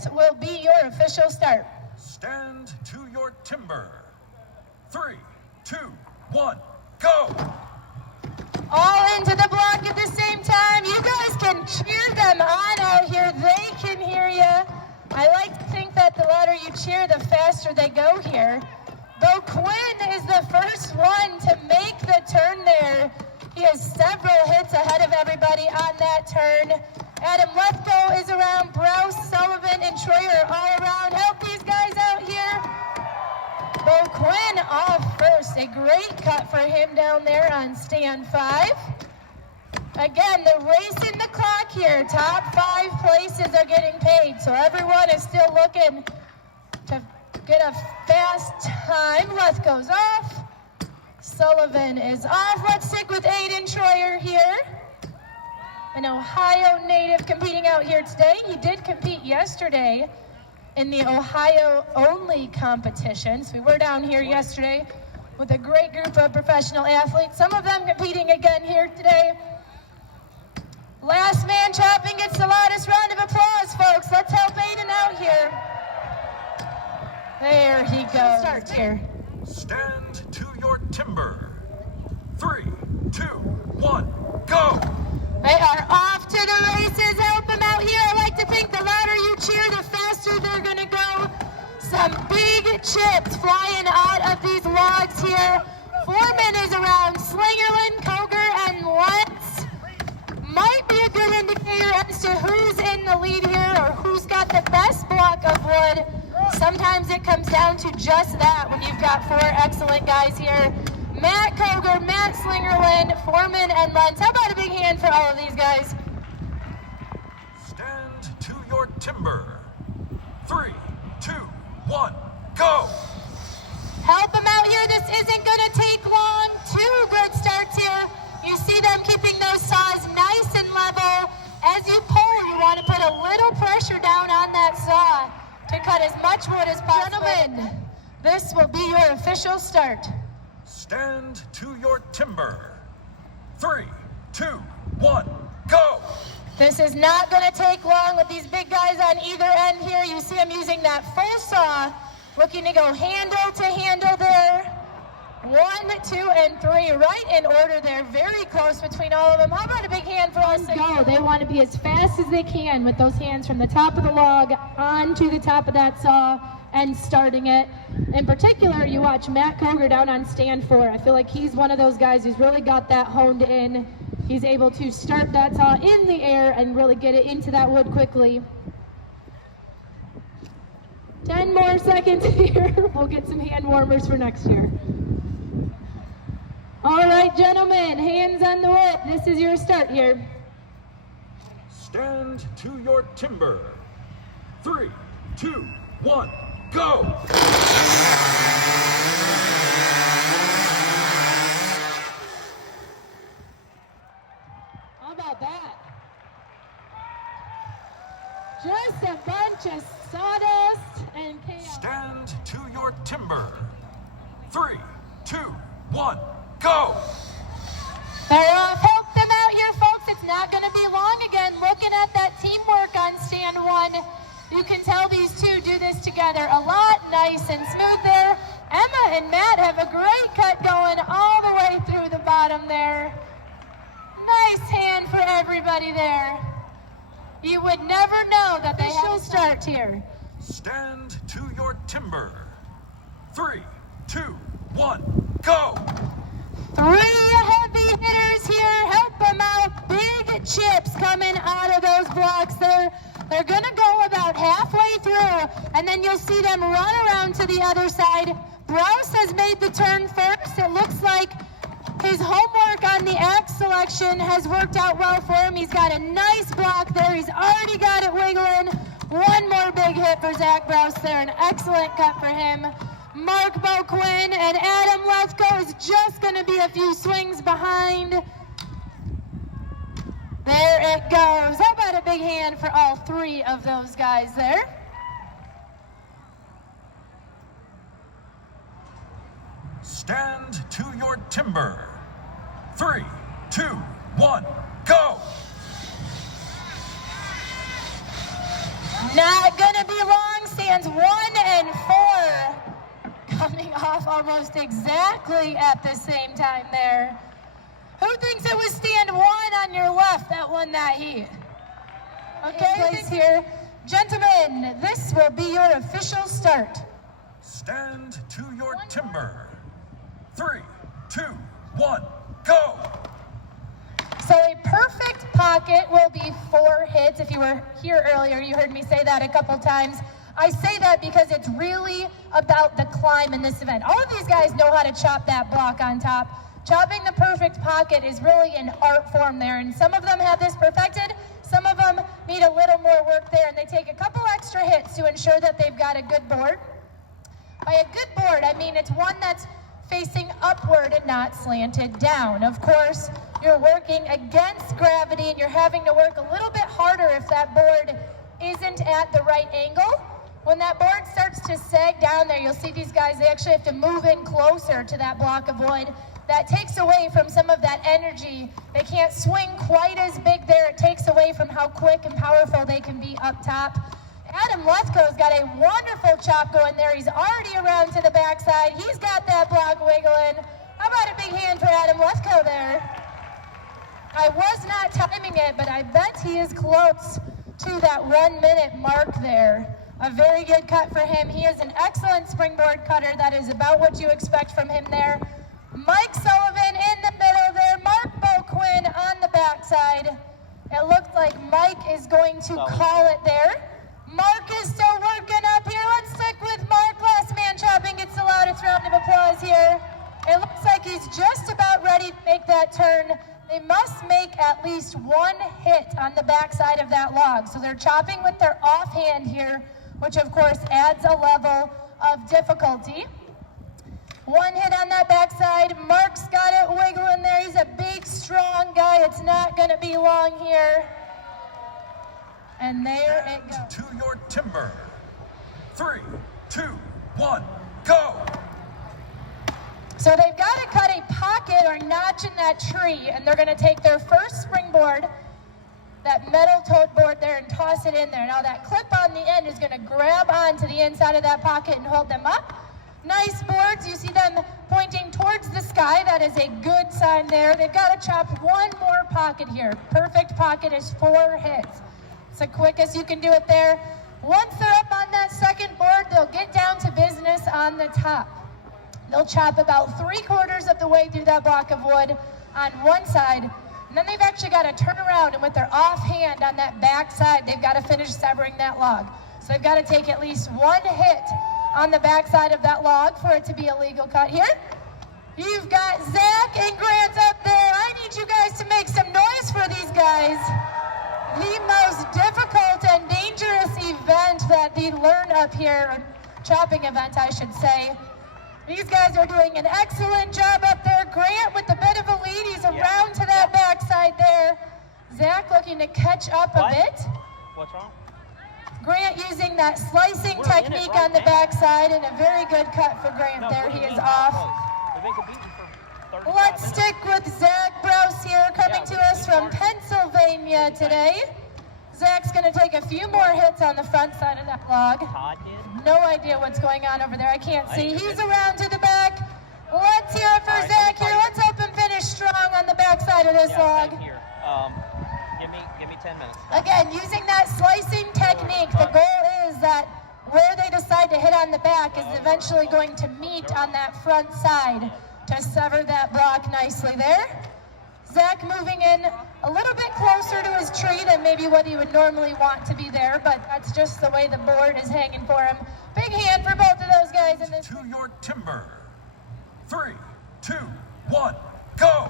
This will be your official start. Stand to your timber. 3, 2, 1, go! All into the block at the same time. You guys can cheer them on out here. They can hear you. I like to think that the louder you cheer, the faster they go here. Though Quinn is the first one to make the turn there. He has several hits ahead of everybody on that turn. Adam Lefko is around. Browse, Sullivan, and Troyer are all around. Help these guys out here. Bo Quinn off first. A great cut for him down there on stand 5. Again, the race in the clock here. Top 5 places are getting paid, so everyone is still looking to get a fast time. Lefko's off. Sullivan is off. Let's stick with Aiden Troyer here. An Ohio native competing out here today. He did compete yesterday in the Ohio-only competition. So we were down here yesterday with a great group of professional athletes. Some of them competing again here today. Last man chopping gets the loudest round of applause, folks. Let's help Aiden out here. There he goes. Start here. Stand to your timber. 3, 2, 1, go! They are off to the races. Help them out here. I like to think the louder you cheer, the faster they're going to go. Some big chips flying out of these logs here. Foreman is around. Slingerland, Koger, and Lentz. Might be a good indicator as to who's in the lead here or who's got the best block of wood. Sometimes it comes down to just that when you've got 4 excellent guys here. Matt Koger, Matt Slingerland, Foreman, and Lentz. How about a big hand for all of these guys? Stand to your timber. 3, 2, 1, go! Help them out here. This isn't going to take long. 2 good starts here. You see them keeping those saws nice and level. As you pull, you want to put a little pressure down on that saw to cut as much wood as possible. Gentlemen, this will be your official start. Stand to your timber. 3, 2, 1, go! This is not going to take long with these big guys on either end here. You see them using that full saw, looking to go handle to handle there. 1, 2, and 3, right in order there. Very close between all of them. How about a big hand for us? Go. They want to be as fast as they can with those hands from the top of the log onto the top of that saw and starting it. In particular, you watch Matt Koger down on stand 4. I feel like he's one of those guys who's really got that honed in. He's able to start that saw in the air and really get it into that wood quickly. 10 more seconds here. We'll get some hand warmers for next year. All right, gentlemen, hands on the wood. This is your start here. Stand to your timber. 3, 2, 1, go! How about that? Just a bunch of sawdust and chaos. Stand to your timber. 3, 2, 1, go! They're off. Help them out here, folks. It's not going to be long again. Looking at that teamwork on stand 1, you can tell these 2 do this together a lot. Nice and smooth there. Emma and Matt have a great cut going all the way through the bottom there. Nice hand for everybody there. You would never know that they have a start here. Stand to your timber. 3, 2, 1, go! 3 heavy hitters here. Help them out. Big chips coming out of those blocks there. They're going to go about halfway through, and then you'll see them run around to the other side. Browse has made the turn first. It looks like his homework on the axe selection has worked out well for him. He's got a nice block there. He's already got it wiggling. 1 more big hit for Zach Browse there. An excellent cut for him. Mark Boquin and Adam Lefko is just going to be a few swings behind. There it goes. How about a big hand for all 3 of those guys there? Stand to your timber. 3, 2, 1, go! Not going to be stands 1 and 4. Coming off almost exactly at the same time there. Who thinks it was stand 1 on your left that won that heat? Okay, place here. Gentlemen, this will be your official start. Stand to your timber. 3, 2, 1, go! So a perfect pocket will be 4 hits. If you were here earlier, you heard me say that a couple times. I say that because it's really about the climb in this event. All of these guys know how to chop that block on top. Chopping the perfect pocket is really an art form there, and some of them have this perfected, some of them need a little more work there, and they take a couple extra hits to ensure that they've got a good board. By a good board, I mean it's one that's facing upward and not slanted down. Of course, you're working against gravity and you're having to work a little bit harder if that board isn't at the right angle. When that board starts to sag down there, you'll see these guys, they actually have to move in closer to that block of wood. That takes away from some of that energy. They can't swing quite as big there. It takes away from how quick and powerful they can be up top. Adam Lethko's got a wonderful chop going there. He's already around to the backside. He's got that block wiggling. How about a big hand for Adam Lethko there? I was not timing it, but I bet he is close to that 1 minute mark there. A very good cut for him. He is an excellent springboard cutter. That is about what you expect from him there. Mike Sullivan in the middle there. Mark Boquin on the backside. It looks like Mike is going to call it there. Mark is still working up here. Let's stick with Mark. Last man chopping gets the loudest round of applause here. It looks like he's just about ready to make that turn. They must make at least 1 hit on the backside of that log. So they're chopping with their offhand here, which of course adds a level of difficulty. 1 hit on that backside. Mark's got it wiggling there. He's a big, strong guy. It's not going to be long here. And there it goes. To your timber. 3, 2, 1, go! So they've got to cut a pocket or notch in that tree, and they're going to take their first springboard, that metal tote board there, and toss it in there. Now that clip on the end is going to grab onto the inside of that pocket and hold them up. Nice boards. You see them pointing towards the sky. That is a good sign there. They've got to chop 1 more pocket here. Perfect pocket is 4 hits. It's the quickest you can do it there. Once they're up on that second board, they'll get down to business on the top. They'll chop about 3/4 of the way through that block of wood on one side, and then they've actually got to turn around, and with their offhand on that back side, they've got to finish severing that log. So they've got to take at least 1 hit on the back side of that log for it to be a legal cut here. You've got Zach and Grant up there. I need you guys to make some noise for these guys. The most difficult and dangerous event that they learn up here, chopping event I should say. These guys are doing an excellent job up there. Grant with a bit of a lead. He's around to that backside there. Zach looking to catch up a bit. What's wrong? Grant using that slicing technique on the backside, and a very good cut for Grant there. He is off. Let's stick with Zach Brous here, coming to us from Pennsylvania today. Zach's going to take a few more hits on the front side of that log. No idea what's going on over there. I can't see. He's around to the back. Let's hear it for Zach here. Let's hope him finish strong on the back side of this log. Give me 10 minutes. Again, using that slicing technique, the goal is that where they decide to hit on the back is eventually going to meet on that front side to sever that block nicely there. Zach moving in a little bit closer to his tree than maybe what he would normally want to be there, but that's just the way the board is hanging for him. Big hand for both of those guys in this. To your timber. 3, 2, 1, go!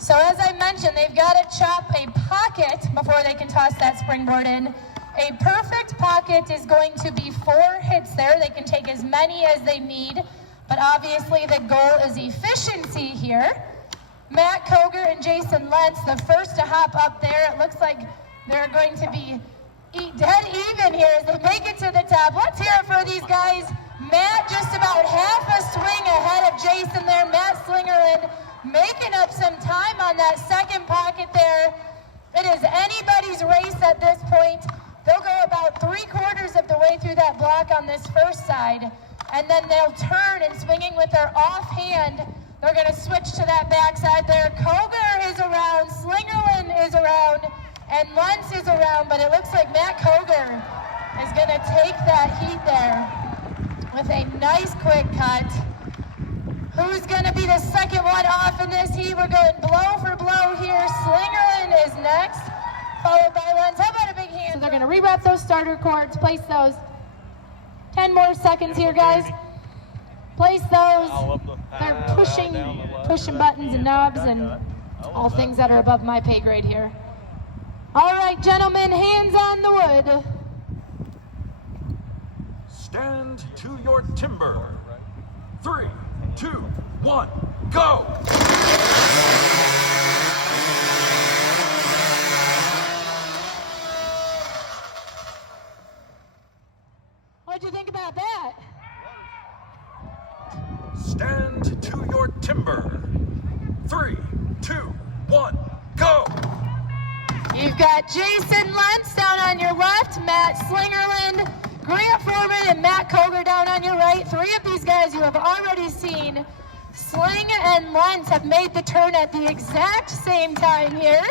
So as I mentioned, they've got to chop a pocket before they can toss that springboard in. A perfect pocket is going to be 4 hits there. They can take as many as they need, but obviously the goal is efficiency here. Matt Koger and Jason Lentz, the first to hop up there. It looks like they're going to be dead even here as they make it to the top. Let's hear it for these guys. Matt just about half a swing ahead of Jason there. Matt Slingerland making up some time on that second pocket there. It is anybody's race at this point. They'll go about 3/4 of the way way through that block on this first side, and then they'll turn and swinging with their offhand. They're going to switch to that backside there. Koger is around, Slingerland is around, and Lentz is around, but it looks like Matt Koger is going to take that heat there with a nice quick cut. Who's going to be the second one off in this heat? We're going blow for blow here. Slingerland is next, followed by Lentz. How about a big hand? So they're going to rewrap those starter cords, place those. 10 more seconds here, guys. Place those. They're pushing buttons and knobs and all things that are above my pay grade here. All right, gentlemen, hands on the wood. Stand to your timber. 3, 2, 1, go! What'd you think about that? Stand to your timber. 3, 2, 1, go! You've got Jason Lentz down on your left, Matt Slingerland, Grant Foreman, and Matt Koger down on your right. 3 of these guys you have already seen. Sling and Lentz have made the turn at the exact same time here.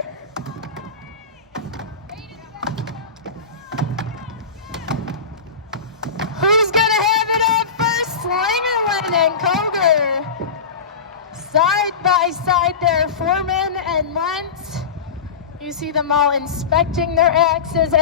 Who's gonna have it up first? Slingerland and Koger. Side by side there, Foreman and Lentz. You see them all inspecting their axes.